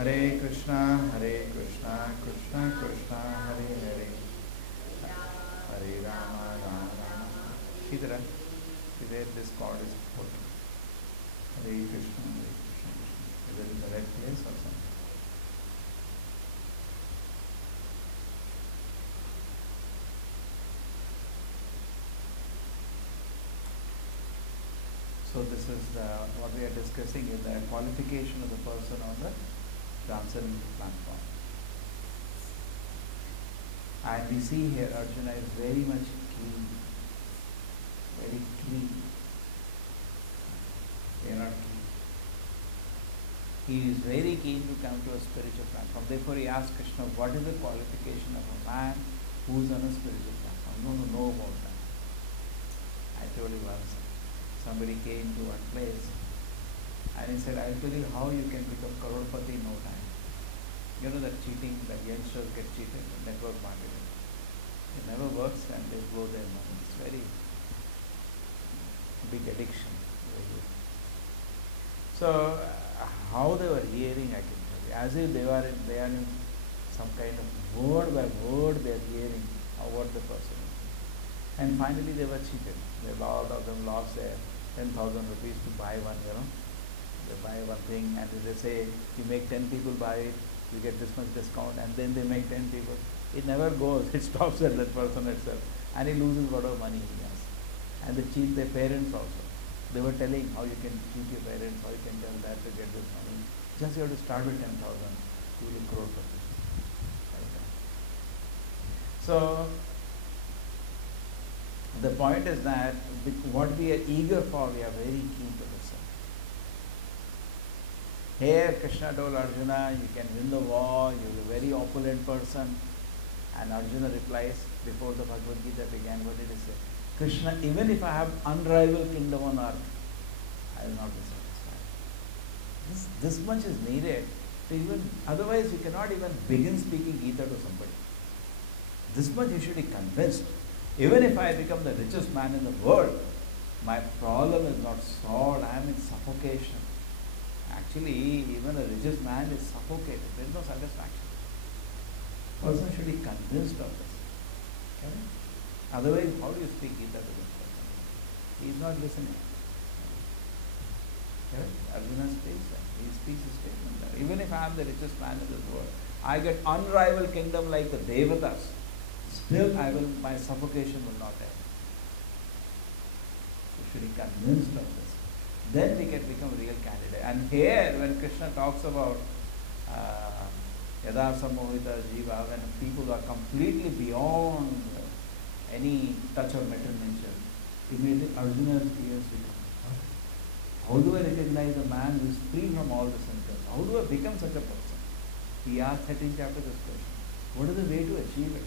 Hare Krishna, Krishna Krishna, Hare Hare, Hare Rama, Rama Rama. See there, see there, this chord is put. Hare Krishna, Hare Krishna, Krishna. Is it in the right place or something? So this is what we are discussing is the qualification of the person on the transcendental platform. And we see here Arjuna is very much keen, very keen. We are not keen. He is very keen to come to a spiritual platform. Therefore he asked Krishna, what is the qualification of a man who is on a spiritual platform? I want to know about that. I told you once, somebody came to one place and he said, I'll tell you how you can become crorepati in no time. You know that cheating, that youngsters get cheated, network marketing. It never works and they blow their money. It's very big addiction. So how they were hearing, I can tell you, as if they are in some kind of word by word they are hearing what the person is. And finally they were cheated. A lot of them lost their 10,000 rupees to buy one, They buy one thing and they say, you make 10 people buy it, you get this much discount, and then they make 10 people. It never goes. It stops at that person itself. And he loses whatever money he has. And they cheat their parents also. They were telling how you can cheat your parents, how you can tell that to get this money. Just you have to start with 10,000. You will grow from it. So, the point is that what we are eager for, we are very keen to listen. Here Krishna told Arjuna, you can win the war, you are a very opulent person. And Arjuna replies, before the Bhagavad Gita began, what did he say? Krishna, even if I have unrivaled kingdom on earth, I will not be satisfied. This much is needed to even, otherwise you cannot even begin speaking Gita to somebody. This much you should be convinced. Even if I become the richest man in the world, my problem is not solved, I am in suffocation. Actually, even the richest man is suffocated. There is no satisfaction. Person should be convinced of this. Okay? Otherwise, how do you speak Gita to this person? He is not listening. Okay? Arjuna speaks that. He speaks his statement that even if I am the richest man in this world, I get unrivaled kingdom like the Devatas, still my suffocation will not end. You should be convinced of this. Then we can become real candidate. And here, when Krishna talks about Yada Samohita Jiva, when people are completely beyond any touch of material nature, immediately Arjuna's tears become. How do I recognize a man who is free from all the symptoms? How do I become such a person? He asked 13th chapter this question. What is the way to achieve it?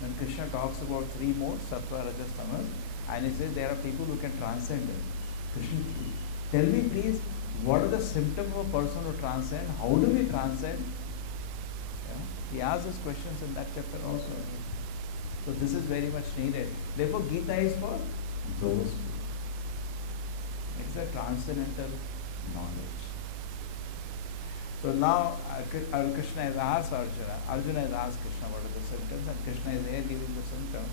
When Krishna talks about three modes, Sattva, Rajas, Tamas, and he says there are people who can transcend it. Krishna, tell me please, what are the symptoms of a person who transcend? How do we transcend? He asks these questions in that chapter also. So this is very much needed. Therefore Gita is for those. It's a transcendental knowledge. So now Krishna has asked Arjuna. Arjuna has asked Krishna what are the symptoms, and Krishna is here giving the symptom.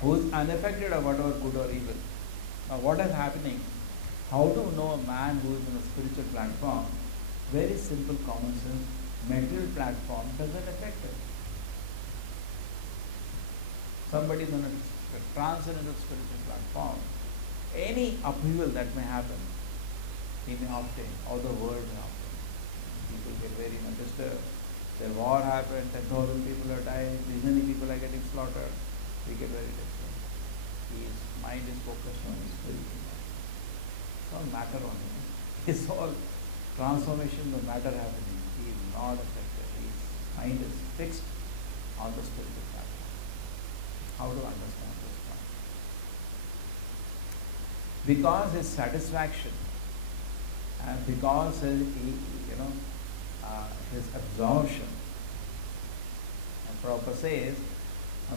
Who is unaffected of whatever good or evil. Now what is happening? How to know a man who is in a spiritual platform? Very simple common sense. Material platform doesn't affect it. Somebody is on a transcendental spiritual platform. Any upheaval that may happen, he may obtain, or the world may obtain. People get very much disturbed. The war happened, 10,000 people are dying, these many people are getting slaughtered. We get very disturbed. His mind is focused on his spiritual life. It's all matter on him. It's all transformation of matter happening. He is not affected. His mind is fixed on the spiritual platform. How to understand this point? Because his satisfaction and because his absorption. And Prabhupada says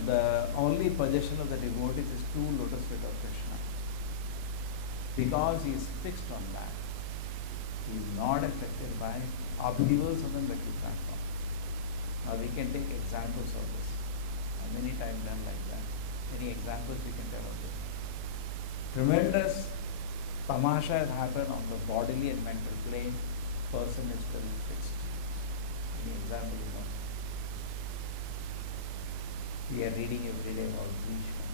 the only possession of the devotees is two lotus feet of Krishna. Because he is fixed on that. He is not affected by upheavals of the material platform. Now we can take examples of this. Many times done like that. Many examples we can tell of this. Tremendous tamasha has happened on the bodily and mental plane. Person is still fixed. Any example you know? We are reading every day about Bhishma.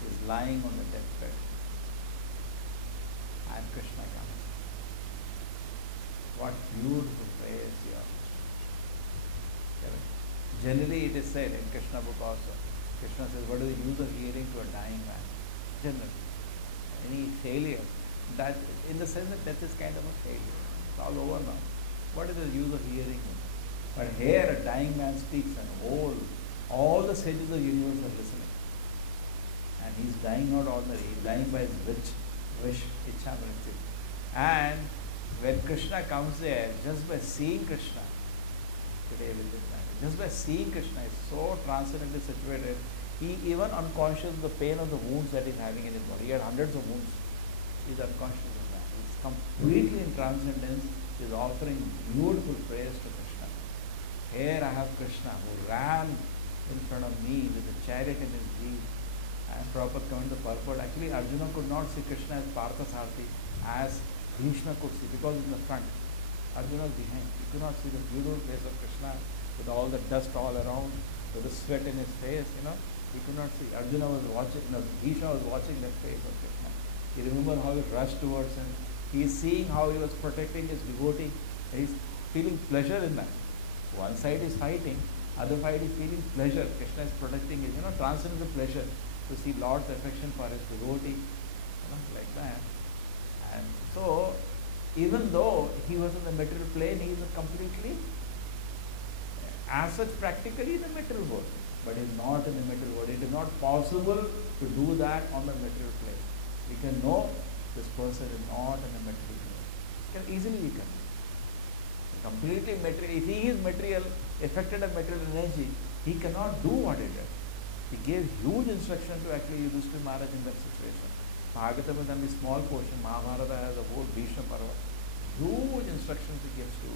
He is lying on the deathbed. And Krishna comes. What beautiful praise you are. Generally it is said in Krishna book also. Krishna says, what is the use of hearing to a dying man? Generally. Any failure. That in the sense that death is kind of a failure. It's all over now. What is the use of hearing? But here a dying man speaks and all the sages of the universe are listening. And he's dying not ordinary, he's dying by his wish, Ichha Mrityu. And when Krishna comes there, just by seeing Krishna, today with this man, just by seeing Krishna, is so transcendently situated, he even unconscious of the pain of the wounds that he's having in his body. He had hundreds of wounds. He's unconscious of that. He's completely in transcendence. He's offering beautiful praise to Krishna. Here I have Krishna who ran in front of me with a chariot in his wheel. And Prabhupada coming to the purport. Actually, Arjuna could not see Krishna as Parthasarathi, as Bhishma could see, because in the front. Arjuna was behind. He could not see the beautiful face of Krishna with all the dust all around, with the sweat in his face, He could not see. Arjuna was watching, Bhishma was watching the face of Krishna. He remembered how he rushed towards him. He is seeing how he was protecting his devotee. He is feeling pleasure in that. One side is fighting, other side is feeling pleasure. Krishna is protecting his, transcendental pleasure to see Lord's affection for his devotee, like that. And so, even though he was in the material plane, he is completely, as such, practically in the material world. But he is not in the material world. It is not possible to do that on the material plane. We can know this person is not in the material plane. Easily we can. Completely material. If he is material, affected by material energy, he cannot do what he did. He gave huge instruction to actually Yudhishthira Maharaj in that situation. Bhagavatam is only small portion. Mahabharata has a whole Bhishma Parva. Huge instructions he gives to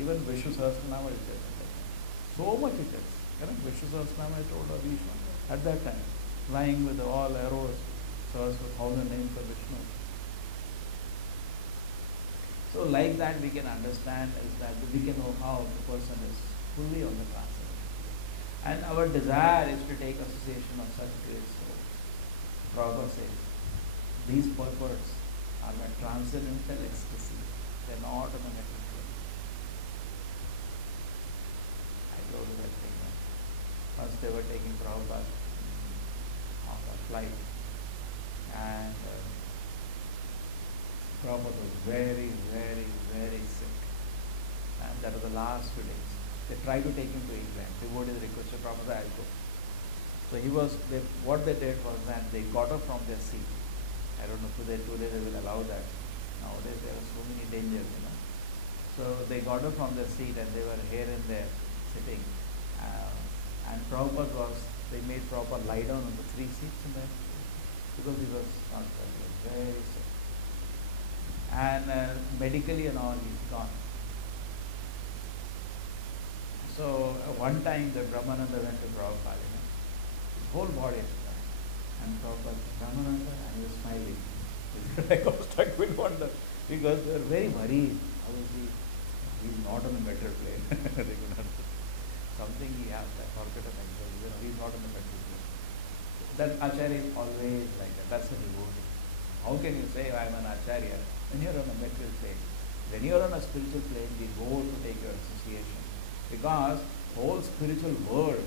even Vishnu Sahasranama is there. So much it is. Vishnu Sahasranama is told of Bhishma at that time, flying with all arrows, so as with 1,000 names of Vishnu. So like that we can understand is that we can know how the person is fully on the transcendental. And our desire is to take association of such great souls. Prabhupada says, these purports are my transcendental ecstasy. They are not on the material plane. I go to that thing. Once they were taking Prabhupada on a flight, and Prabhupada was very, very, very sick. And that was the last 2 days. They tried to take him to England. Devotees requested Prabhupada, I'll go. So what they did was that they got up from their seat. I don't know, today they will allow that. Nowadays there are so many dangers, So they got up from their seat and they were here and there sitting. And they made Prabhupada lie down on the 3 seats in there because he was not very sick. And medically and all, he's gone. So one time the Brahmananda went to Prabhupada, his whole body is gone. And Prabhupada, Brahmananda, and he was smiling. I was struck with wonder because they were very worried. How is he? He's not on the material plane. They could not. Something he has, I forget it actually. He's not on the material plane. That Acharya is always like that. That's a devotee. How can you say I am an Acharya when you are on a material plane? When you are on a spiritual plane, we go to take your association. Because whole spiritual world,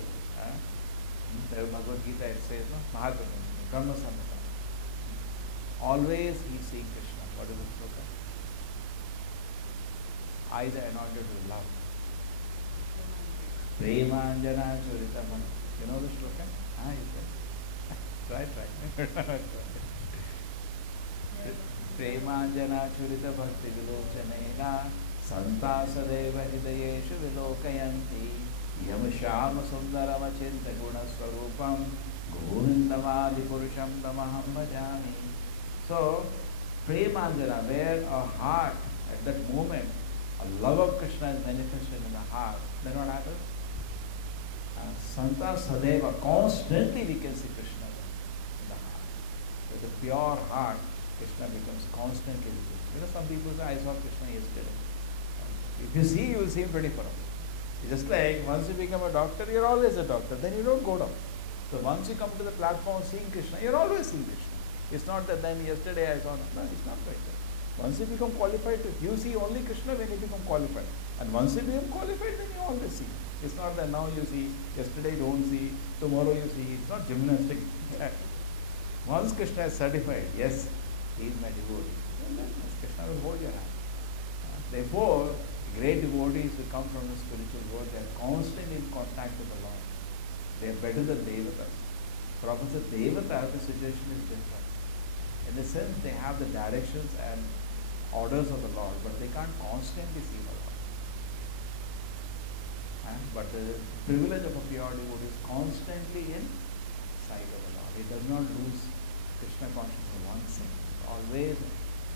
the Bhagavad Gita it says, Mahaprabhu, Brahma Samhita. Always he sees Krishna. What is the sloka? Eyes are anointed with love. Premanjana Churitamam. You know the sloka? You said. Try. Premanjana Churita Bhakti Vilochanena Santa Sadeva Hidayeshu Vilokayanti Yam Shama Sundarama Chinta Guna Swarupam Govindamadi Purusham Tamaham Bhajami. So, Premanjana, where a heart At that moment, a love of Krishna is manifested in the heart. Then what happens? Santa Sadeva, constantly we can see Krishna in the heart. With a pure heart, Krishna becomes constantly visible. You know, some people say, I saw Krishna yesterday. If you see, you will see him 24 hours. Just like once you become a doctor, you're always a doctor. Then you don't go down. So once you come to the platform seeing Krishna, you're always seeing Krishna. It's not that then yesterday I saw. No, it's not like that. Once you become qualified, you see only Krishna when you become qualified. And once you become qualified, then you always see. It's not that now you see, yesterday don't see, tomorrow you see. It's not gymnastics. Once Krishna is certified, yes, he is my devotee, then Krishna will hold your hand. Therefore, great devotees who come from the spiritual world, they are constantly in contact with the Lord. They are better than Devatas. Prabhupada said, Devatas, the situation is different. In the sense, they have the directions and orders of the Lord, but they can't constantly see the Lord. But the privilege of a pure devotee is constantly in sight of the Lord. He does not lose Krishna consciousness for one second. Always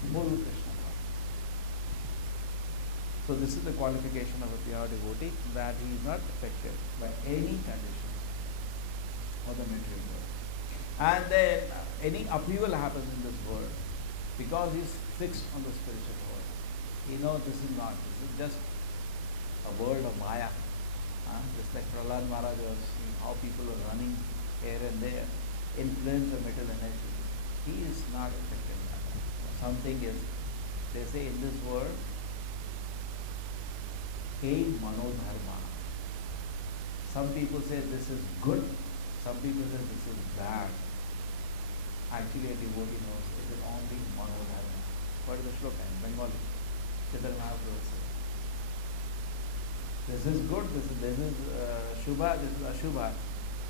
full Krishna consciousness. So this is the qualification of a pure devotee, that he is not affected by any conditions of the material world. And then any upheaval happens in this world, because he is fixed on the spiritual world. He knows this is just a world of Maya. Just like Prahlad Maharaj was seeing how people are running here and there, influence of material energy. He is not affected by that. Something is, they say in this world, Hey Manodharma. Some people say this is good, some people say this is bad. Actually a devotee knows it is only Manodharma. What is the shloka in Bengali? Chaitanya Mahaprabhu says, this is good, this is Shubha, this is Ashubha.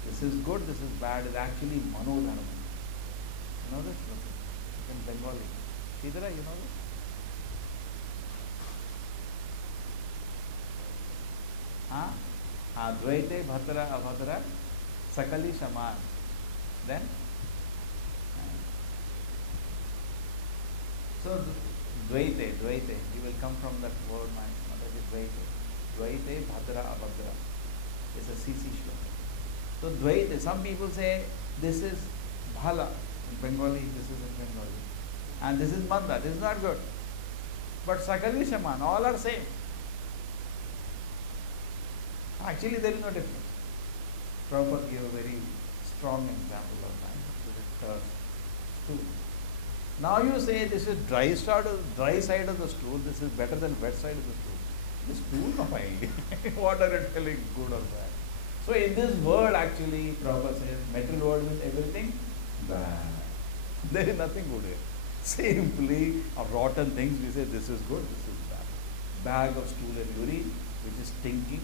This is good, this is bad, is actually Manodharma. You know this? In Bengali. Sridhara, you know this? Dvaite, Bhatra, Abhadra, Sakali, Shaman. Then? So, Dvaite, you will come from that word, that is Dvaite. Dvaite, Bhadra, Abhadra. It's a CC shloka. So Dvaite, some people say this is Bhala in Bengali, this is in Bengali. And this is Manda, this is not good. But Sakali Shaman, all are same. Actually there is no difference. Prabhupada gave a very strong example of that. This is stool. Now you say this is dry side of the stool, this is better than wet side of the stool. This stool, no idea. What are you telling, good or bad? So in this world actually, Prabhupada says, material world with everything bad. There is nothing good here. Simply of rotten things we say this is good, this is bad. Bag of stool and urine, which is stinking,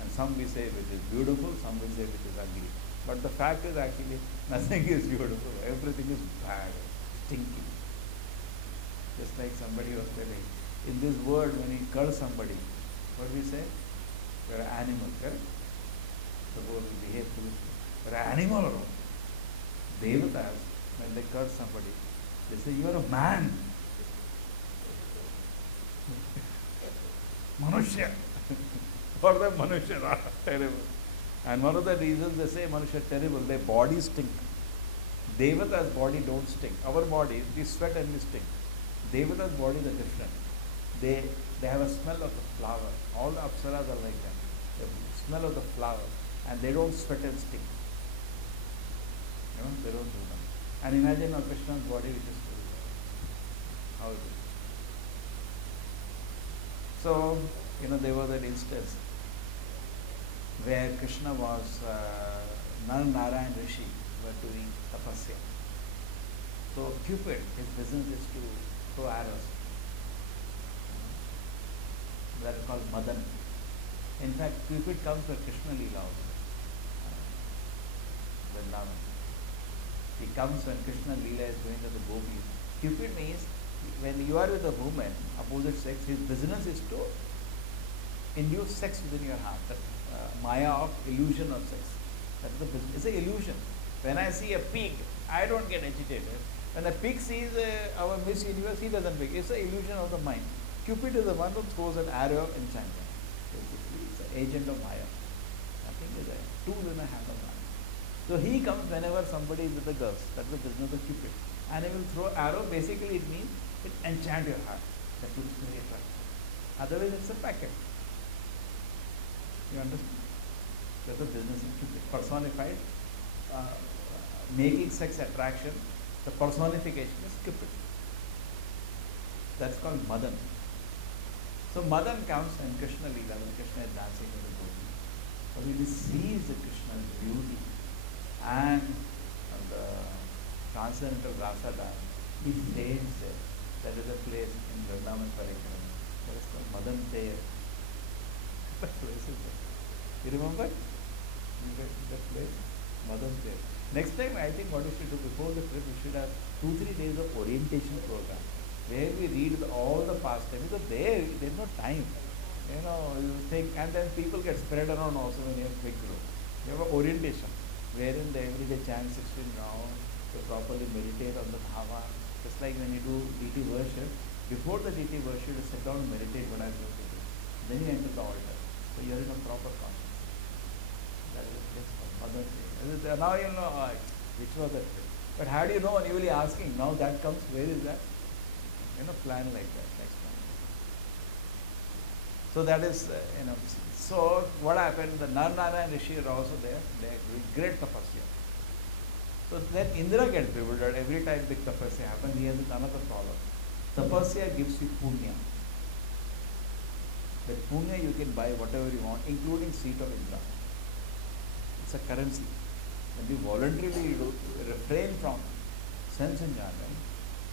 and some we say which is beautiful, some we say which is ugly. But the fact is actually nothing is beautiful, everything is bad, stinking. Just like somebody was telling, in this world when you curse somebody, what do we say? You're an animal, correct? Suppose we behave foolishly. You're an animal. Devatas, when they curse somebody, they say, you are a man. Manushya. For them, Manushya are terrible. And one of the reasons they say Manushya terrible, their bodies stink. Devata's body don't stink. Our bodies, we sweat and we stink. Devata's bodies are different. They have a smell of the flower. All the apsaras are like that. The smell of the flower. And they don't sweat and stink. You know, they don't do that. And imagine a Krishna's body which is how it is. So, you know, there was an instance where Krishna was, Nar Narayan Rishi were doing tapasya. So Cupid, his business is to throw arrows. That is called Madan. In fact, Cupid comes for Krishna Leela also. Vrindavan. He comes when Krishna Leela is going to the gopis. Cupid means when you are with a woman, opposite sex, his business is to induce sex within your heart. That Maya of illusion of sex. That is the business. It's an illusion. When I see a pig, I don't get agitated. When a pig sees our Miss Universe, he doesn't make. It's an illusion of the mind. Cupid is the one who throws an arrow of enchantment. Basically, it's an agent of Maya. Nothing is a tool in the hand of Maya. So he comes whenever somebody is with the girls. That's the business of Cupid. And he will throw arrow. Basically, it means it enchant your heart. That looks very attractive. Otherwise, it's a packet. You understand? That's the business of Cupid. Personified, making sex attraction. The personification is Cupid. That's called Madan. So Madan comes and Krishna Leela, when Krishna is dancing with the gopi. So when he sees the Krishna's beauty and the transcendental rasa dance, he stays there. That is a place in Vrindavan Parikrama. That is called Madan Ter. That place is there. You remember? That place? Madan Ter. Next time, I think what we should do before the trip, we should have 2-3 days of orientation program where we read all the past time, because there's no time. You know, you think, and then people get spread around also when you have big group. You have an orientation wherein they everyday chant 16 rounds, they properly meditate on the bhava. Just like when you do deity worship, before the deity worship, you sit down and meditate what I'm going to do. Then you enter the altar. So you're in a proper consciousness. That is a place called Mother Day. Now you know which was that place. But how do you know? And you will be asking, now that comes, where is that? You know, plan like that, next time. So that is, you know, so what happened, the Narnara and Rishi are also there, they are doing great tapasya. So then Indra gets bewildered every time big tapasya happens, he has another problem. Tapasya gives you punya. That punya you can buy whatever you want, including seat of Indra. It's a currency. When you voluntarily refrain from sense enjoyment,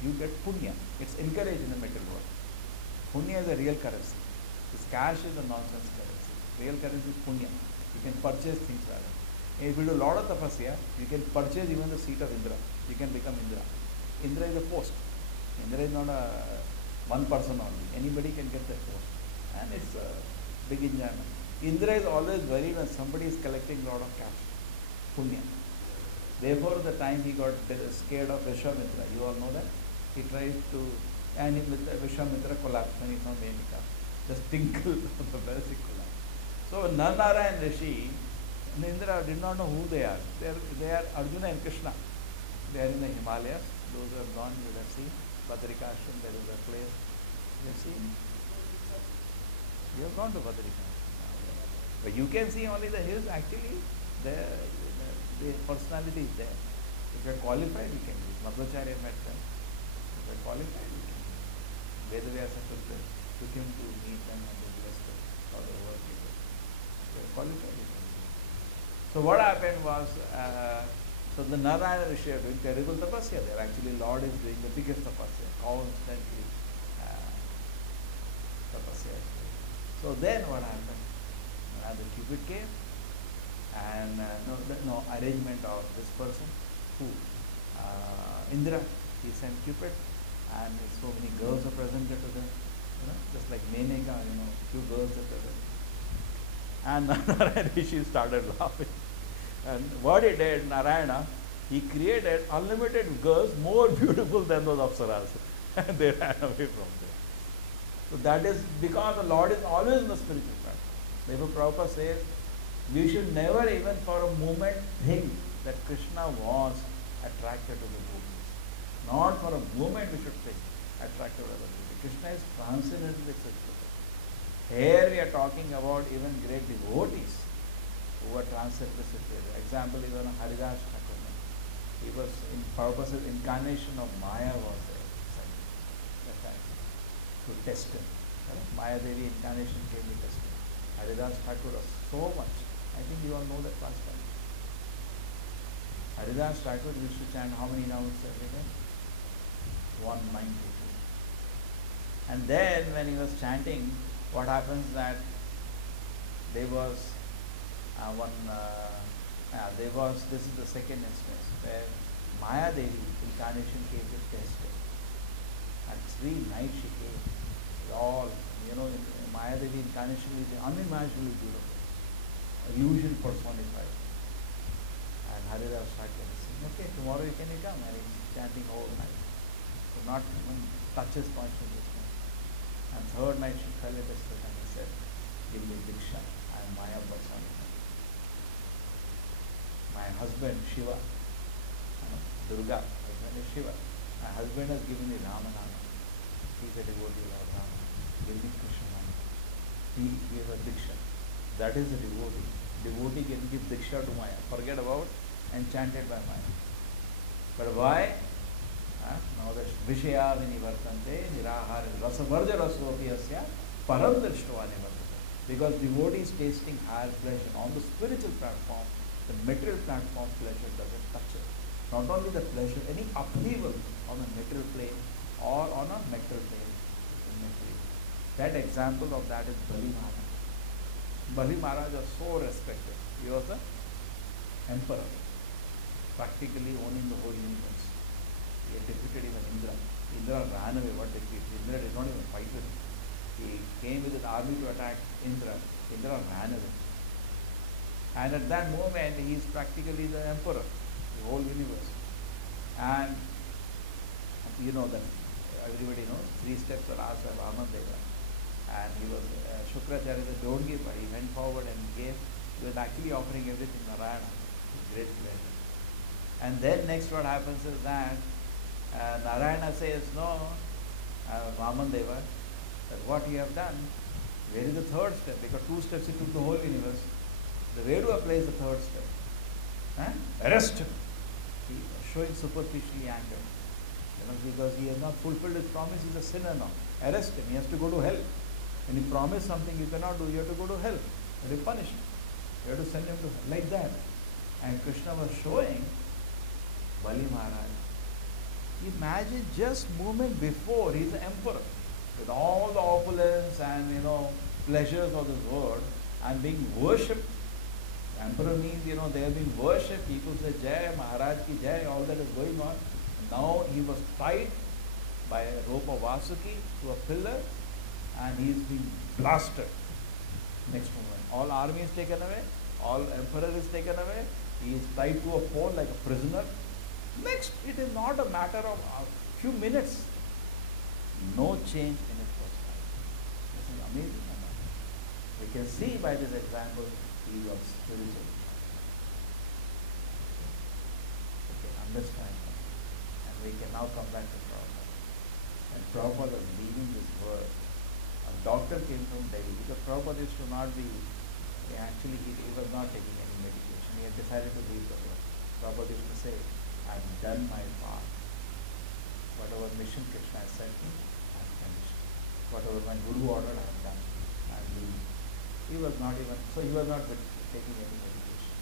you get punya. It's encouraged in the material world. Punya is a real currency. This cash is a nonsense currency. Real currency is punya. You can purchase things rather. If you do a lot of tapasya, you can purchase even the seat of Indra. You can become Indra. Indra is a post. Indra is not a one person only. Anybody can get that post. And it's a big enjoyment. Indra is always worried when somebody is collecting a lot of cash. Punya. Therefore, the time he got scared of Vishwamitra, you all know that? He tried to, and Vishwamitra collapsed when he found Venika. The tinkle of the basic collapse. So, Narnara and Rishi, and Indra did not know who they are. They are Arjuna and Krishna. They are in the Himalayas. Those who have gone, you will have seen. Badrikashram, there is a place. You have seen? You have gone to Badrikashram. But you can see only the hills. Actually, the personality is there. If you are qualified, you can do it. Madhvacharya met them. If you are qualified, you can do it. Vedavyasa took him to meet them and to bless them for the work he did. If you are qualified, you can do it. So what happened was, so the Narayana Rishi are doing terrible tapasya there. Actually, Lord is doing the biggest tapasya, constantly tapasya. So then what happened? The Cupid came, and no arrangement of this person, who Indra, he sent Cupid, and so many girls are presented to them, you know, just like Menaka, you know, few girls are present. And Narayana Rishi started laughing. And what he did, Narayana, he created unlimited girls more beautiful than those Apsaras. And they ran away from there. So that is because the Lord is always in the spiritual side. Therefore Prabhupada says, we should never even for a moment think that Krishna was attracted to the gopis. Not for a moment we should think attracted to the gopis. Krishna is transcendently sexual. Here we are talking about even great devotees who are transcendently sexual. Example, even Haridas Thakur. He was in Prabhupada's incarnation of Maya was there. That time. To test him. Maya Devi incarnation came to test him. Haridas Thakur was so much. I think you all know that past time. Haridas Thakur used to chant how many rounds every day? 192. And then when he was chanting, what happens that there was this is the second instance where Maya Devi incarnation came to test him. And 3 nights she came. All, you know, Maya Devi incarnation is unimaginably beautiful. Illusion personified. And Haridas Thakur saying, okay, tomorrow you can come. And he's chanting all night. So not even touches consciousness. And third night she fell at his feet and he said, give me Diksha, I am Maya persona. My husband Shiva, Durga, husband is Shiva. My husband has given me Ramanama. He is a devotee of Rama. Give me Krishna. He gave a Diksha. That is a devotee. Devotee can give Diksha to Maya. Forget about enchanted by Maya. But why? Now the Vishaya Vinivartante, Nirahar, Rasavarja Rasopi Asya, Param Drishtvani Vartante. Because devotee is tasting higher pleasure. On the spiritual platform, the material platform pleasure doesn't touch it. Not only the pleasure, any upheaval on a material plane or on a mental plane. That example of that is Bali Maharaj. Bali Maharaj was so respected. He was the emperor, practically owning the whole universe. He had defeated even Indra. Indra ran away. What defeat? Indra did not even fight with him. He came with an army to attack Indra. Indra ran away. And at that moment, he is practically the emperor, the whole universe. And you know that everybody knows 3 steps were asked by Vamadeva. And he was Shukracharya, the doorkeeper. He went forward and gave. He was actually offering everything Narayana with great pleasure. And then next what happens is that Narayana says, no, Vamadeva, that what you have done, where is the third step? Because 2 steps he took the whole universe. The Vedua plays the third step. Arrest him. He was showing superficially anger. Because he has not fulfilled his promise, he is a sinner now. Arrest him, he has to go to hell. When you promise something you cannot do, you have to go to hell. You have to punish him. You have to send him to hell. Like that. And Krishna was showing Bali Maharaj. Imagine just moment before, he is the emperor. With all the opulence and pleasures of this world and being worshipped. Emperor means, they are being worshipped. People say Jai, Maharaj ki Jai, all that is going on. Now he was tied by a rope of Vasuki to a pillar and he is being blasted. Next moment, all army is taken away, all emperor is taken away, he is tied to a pole like a prisoner. Next, it is not a matter of a few minutes. No change in his personality. This is amazing. We can see by this example, he was spiritual. Okay, understand. We can now come back to Prabhupada. And Prabhupada was leaving this world. A doctor came from Delhi because Prabhupada used to not be, he was not taking any medication. He had decided to leave the world. Prabhupada used to say, I've done my part. Whatever mission Krishna has sent me, I have finished. Whatever my Guru ordered, I have done. I am leaving. He was not taking any medication.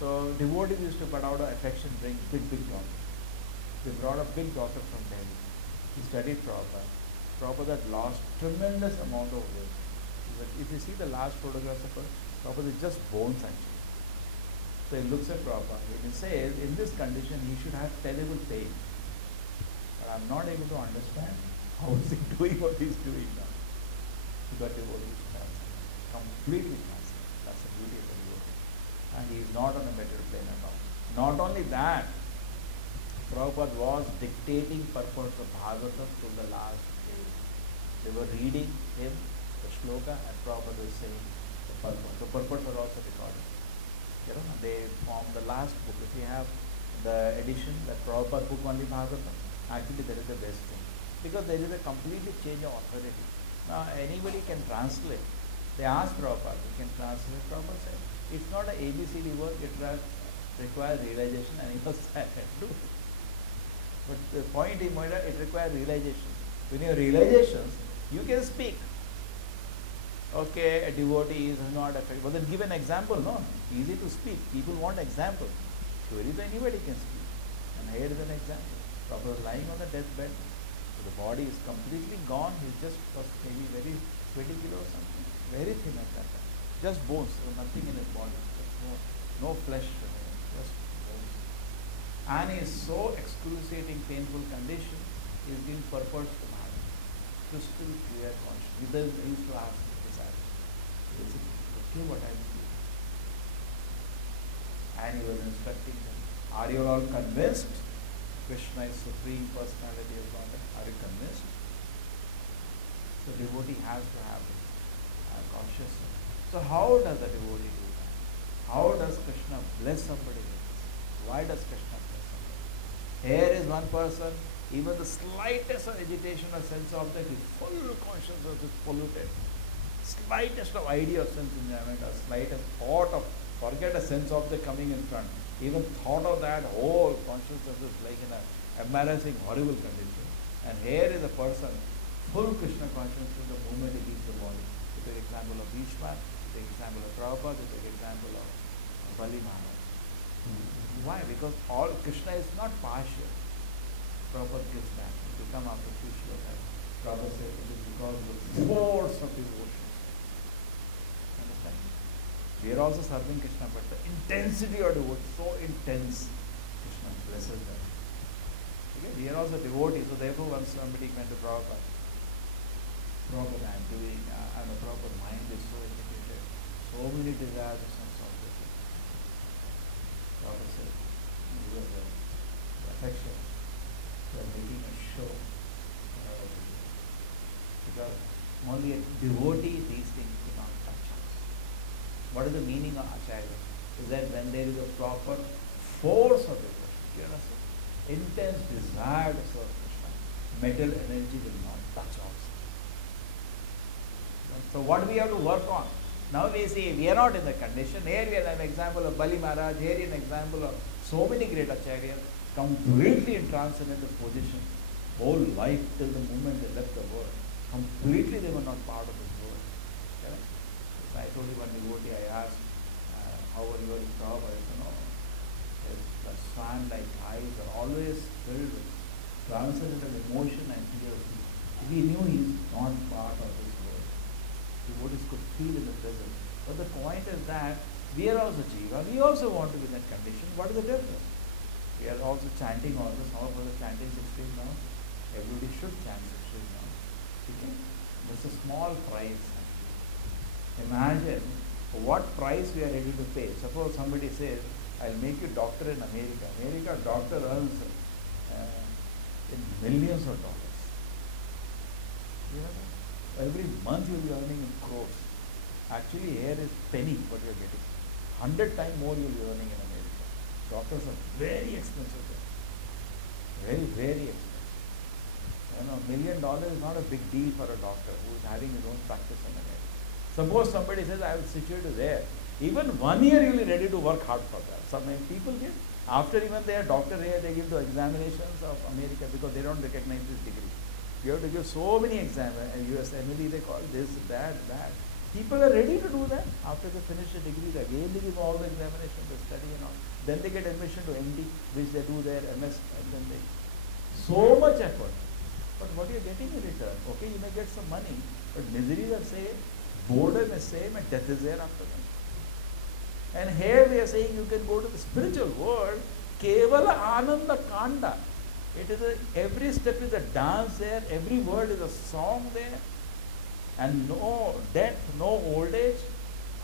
So devotees used to, but out of affection, bring big doctors. They brought a big doctor from Delhi. He studied Prabhupada. Prabhupada had lost tremendous amount of weight. But if you see the last photographs of Prabhupada, is just bones actually. So he looks at Prabhupada. He says, in this condition, he should have terrible pain. But I'm not able to understand how is he doing what he's doing now. He got devotees cancer. Completely cancer. That's the beauty of the devotee. And he is not on a material plane at all. Not only that, Prabhupada was dictating purport of Bhagavatam till the last day. They were reading him, the shloka, and Prabhupada was saying the purport. The purports were also recorded. They form the last book. If you have the edition, the Prabhupada book only Bhagavatam, actually that is the best thing. Because there is a completely change of authority. Now anybody can translate. They asked Prabhupada, you can translate. Prabhupada said, it's not an ABCD work, it requires realization, and he was silent. But the point is, it requires realization. When you have realizations, you can speak. Okay, a devotee is not affected. But then give an example, no? Easy to speak. People want example. Surely anybody can speak. And here is an example. Prabhupada was lying on the deathbed. So the body is completely gone. He just was maybe very 20 kilos or something. Very thin at that time. Just bones. There was nothing in his body. Just no flesh. Just bones. And he is so excruciating, painful condition, he is being purports to Maharaj. Crystal clear conscious. He used to ask his disciples, is it okay what I am doing? And he was instructing them, are you all convinced? Krishna is Supreme Personality of God. Are you convinced? So devotee has to have consciousness. So how does the devotee do that? How does Krishna bless somebody with this? Why does Krishna bless somebody? Here is one person, even the slightest of agitation or sense object is full consciousness is polluted. Slightest of idea of sense enjoyment or slightest thought of, forget a sense object coming in front, even thought of that, whole consciousness is like in an embarrassing, horrible condition. And here is a person, full Krishna consciousness the moment he leaves the body. You take example of Bhishma, you take example of Prabhupada, you take example of Bali Maharaj. Why? Because all Krishna is not partial. Prabhupada gives that. If you come after few shlokas, Prabhupada says it is because of the force of devotion. Understand? We are also serving Krishna, but the intensity of devotion, so intense, Krishna blesses them. Okay? We are also devotees, so therefore once somebody went to Prabhupada, Prabhupada, I am doing, Prabhupada mind is so educated, so many desires of sense object. Prabhupada said, because the affection, they are making a show. Because only a devotee, these things cannot touch us. What is the meaning of acharya? Is that when there is a proper force of devotion, you understand? Intense desire to serve Krishna, mental energy will not touch us. So what we have to work on? Now we see we are not in the condition. Here we have an example of Bali Maharaj, here is an example of so many great acharyas, completely in transcendental position, whole life till the moment they left the world. Completely they were not part of this world. Okay? So I told you one devotee, I asked, how are you in Prabhupada? You know, the swan-like eyes are always filled with transcendental emotion and purity. We knew he is not part of this world. Devotees could feel in the presence. But the point is that we are also jiva. We also want to be in that condition. What is the difference? We are also chanting also. Some of us are chanting 16 now. Everybody should chant 16 now. Okay? That's a small price. Imagine what price we are ready to pay. Suppose somebody says, I'll make you doctor in America. America doctor earns in millions of dollars. You know? Every month you will be earning in crores. Actually here is penny what you are getting. 100 times more you will be earning in America. Doctors are very expensive there. Very, very expensive. You know, $1 million is not a big deal for a doctor who is having his own practice in America. Suppose somebody says, I will situate you there. Even 1 year you will be ready to work hard for that. Some people give. After even they are doctor here, they give the examinations of America because they don't recognize this degree. You have to give so many exams. USMLE they call this, that. People are ready to do that. After they finish the degree, they again they give all the examinations, they study and all. Then they get admission to MD, which they do their MS, and then they. So much effort. But what you are getting in return? Okay, you may get some money, but miseries are same, boredom is same, and death is there after that. And here we are saying you can go to the spiritual world, Kevala Ananda Kanda. It is every step is a dance there, every word is a song there, and no death, no old age,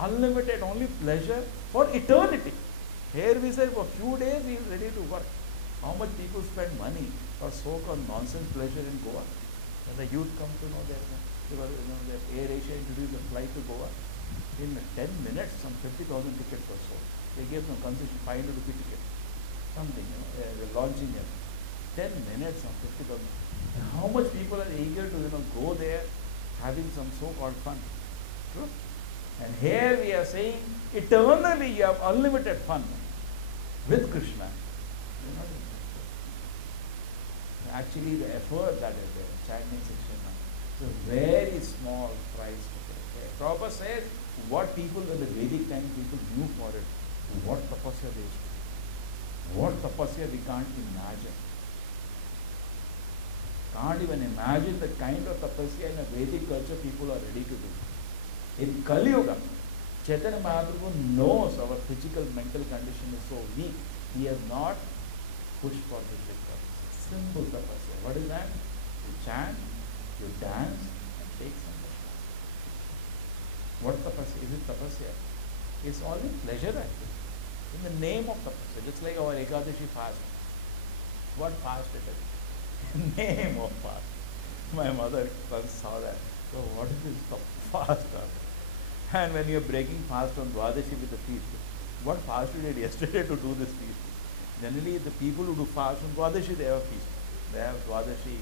unlimited, only pleasure for eternity. Here we say for few days he is ready to work. How much people spend money for so-called nonsense pleasure in Goa? When the youth come to know that Air Asia introduced a flight to Goa, in 10 minutes some 50,000 tickets or so. They gave some concession, 500 rupee ticket, something, they're launching them. 10 minutes of 50,000. How much people are eager to go there having some so-called fun. True? And here we are saying eternally you have unlimited fun with Krishna. Actually the effort that is there, chanting 16 months, is a very small price to pay. Prabhupada said what people in the Vedic time people knew for it, what tapasya they used to do. What tapasya we can't imagine. Can't even imagine the kind of tapasya in a Vedic culture people are ready to do. In Kali Yuga, Chaitanya Mahaprabhu knows our physical mental condition is so weak. He has not pushed for this big tapasya. Simple tapasya. What is that? You chant, you dance, and take some prasad. What tapasya? Is it tapasya? It's only pleasure actually. In the name of tapasya, just like our Ekadashi fast. What fast it is? Name of fast. My mother once saw that. So what is this fast? And when you're breaking fast on Dwadashi with the feast, what fast you did yesterday to do this feast? Generally, the people who do fast on Dwadashi, they have a feast. They have Dwadashi,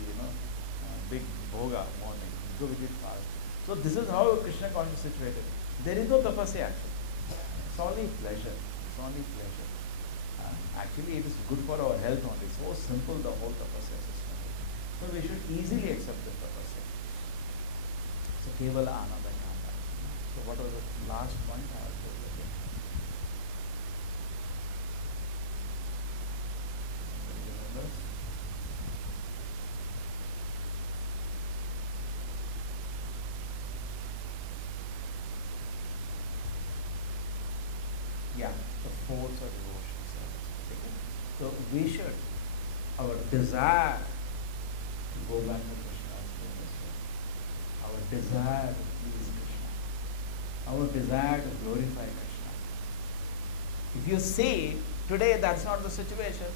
big bhoga morning. So we did fast. So this is how Krishna consciousness is situated. There is no tapasya actually. It's only pleasure. It's only pleasure. Actually, it is good for our health only. So simple the whole tapasya system. So we should easily accept the tapasya. So kevala ananda kanda. So what was the last point I was told again? Anybody remembers? Yeah, the force of devotion. So we should, our desire to go back to Krishna's goodness, our desire to please Krishna, our desire to glorify Krishna. If you see, today that's not the situation.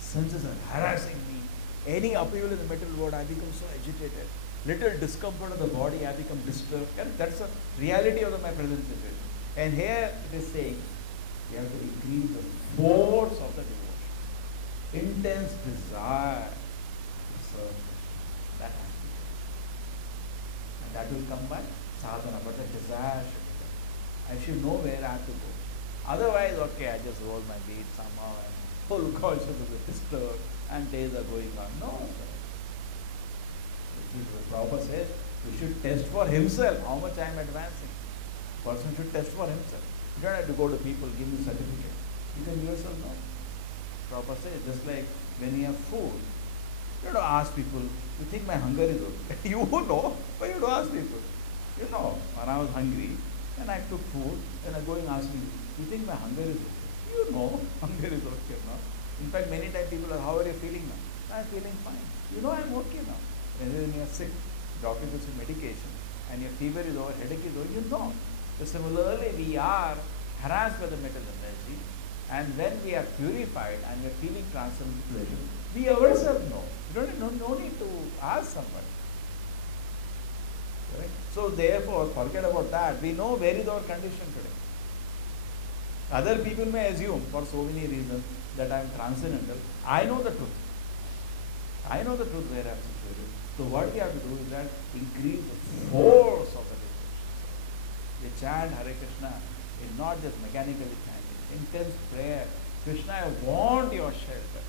Senses are harassing me. Any upheaval in the material world, I become so agitated. Little discomfort of the body, I become disturbed. And that's the reality of my present situation. And here it is saying, you have to increase the force of the devotion. Intense desire to serve. That has to be. And that will come by sadhana, but the desire should be there. I should know where I have to go. Otherwise, okay, I just roll my feet somehow and whole consciousness is disturbed and days are going on. No, sir. The Prabhupada says we should test for himself how much I am advancing. Person should test for himself. You don't have to go to people, give me certificate. You can yourself know. Prabhupada says, just like when you have food, you don't ask people, you think my hunger is okay. You know, but you don't ask people. You know, when I was hungry, and I took food, then I go and ask me, you think my hunger is okay? You know, hunger is okay now. In fact, many times people are, how are you feeling now? I'm feeling fine. You know, I'm okay now. When you're sick, doctor gives you medication, and your fever is over, headache is over, you know. So similarly, we are harassed by the mental energy, and when we are purified and we are feeling transcendental pleasure, we ourselves know. You don't no need to ask somebody. Correct? So therefore, forget about that. We know where is our condition today. Other people may assume for so many reasons that I am transcendental. I know the truth. I know the truth where I am situated. So what we have to do is that increase the force of the devotion. We chant Hare Krishna is not just mechanically chanting. Intense prayer. Krishna, I want your shelter.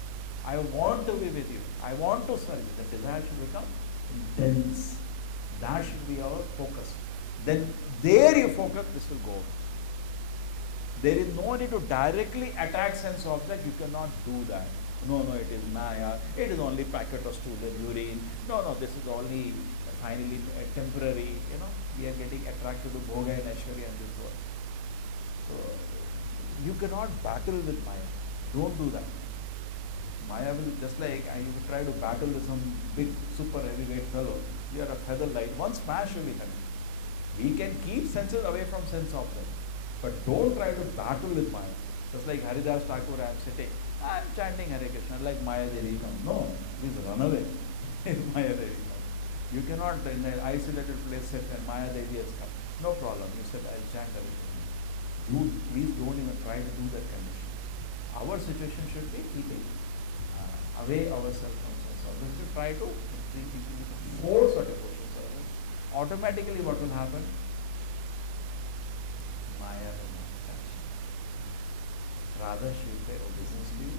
I want to be with you. I want to serve you. The desire should become intense. That should be our focus. Then there you focus, this will go. There is no need to directly attack sense object. You cannot do that. No, it is Maya. It is only packet of stool and urine. No, this is only finally temporary. We are getting attracted to Bhoga and Aishwarya in this world. So you cannot battle with Maya. Don't do that. Maya will, just like you try to battle with some big super heavyweight fellow, you are a feather light. One smash will be heavy. We can keep senses away from sense objects, but don't try to battle with Maya. Just like Haridas Thakur, I am sitting, I am chanting Hare Krishna, like Maya Devi comes. No, please run away. Maya Devi comes. You cannot in an isolated place sit and Maya Devi has come. No problem. You said, I will chant Hare Krishna. You please don't even try to do that condition. Our situation should be keeping away ourselves from sense objects. We should try to force our devotion service. Automatically what will happen? Maya will not touch. Rather she will pay obeisance to you,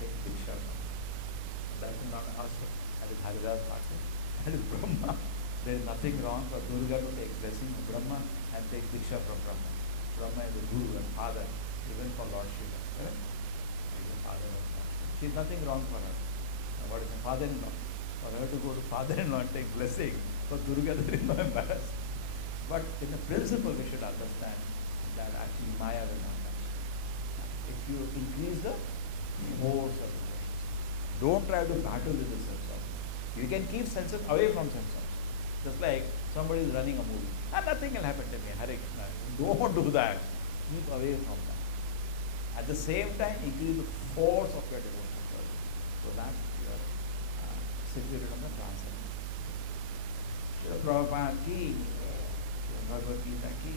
take Diksha from you. That will not ask her. That is Haridas Thakur. That is Brahma. There is nothing wrong for Durga to take blessing of Brahma and take Diksha from Brahma. Brahma is the guru and father, even for Lord Shiva. Correct? He is the father of God. There is nothing wrong for her. What is her father-in-law? For her to go to father-in-law and take blessing, for Durga there is no embarrassment. But in the principle we should understand that actually Maya will not touch. If you increase the force of the senses, don't try to battle with the sense object. You can keep senses away from sense object. Just like somebody is running a movie, and nothing will happen to me. Hare Krishna. Don't do that. Keep away from that. At the same time, increase the force of your devotion service. So that you are situated on the transcendent. Prabhupada ki, Bhagavad Gita ki.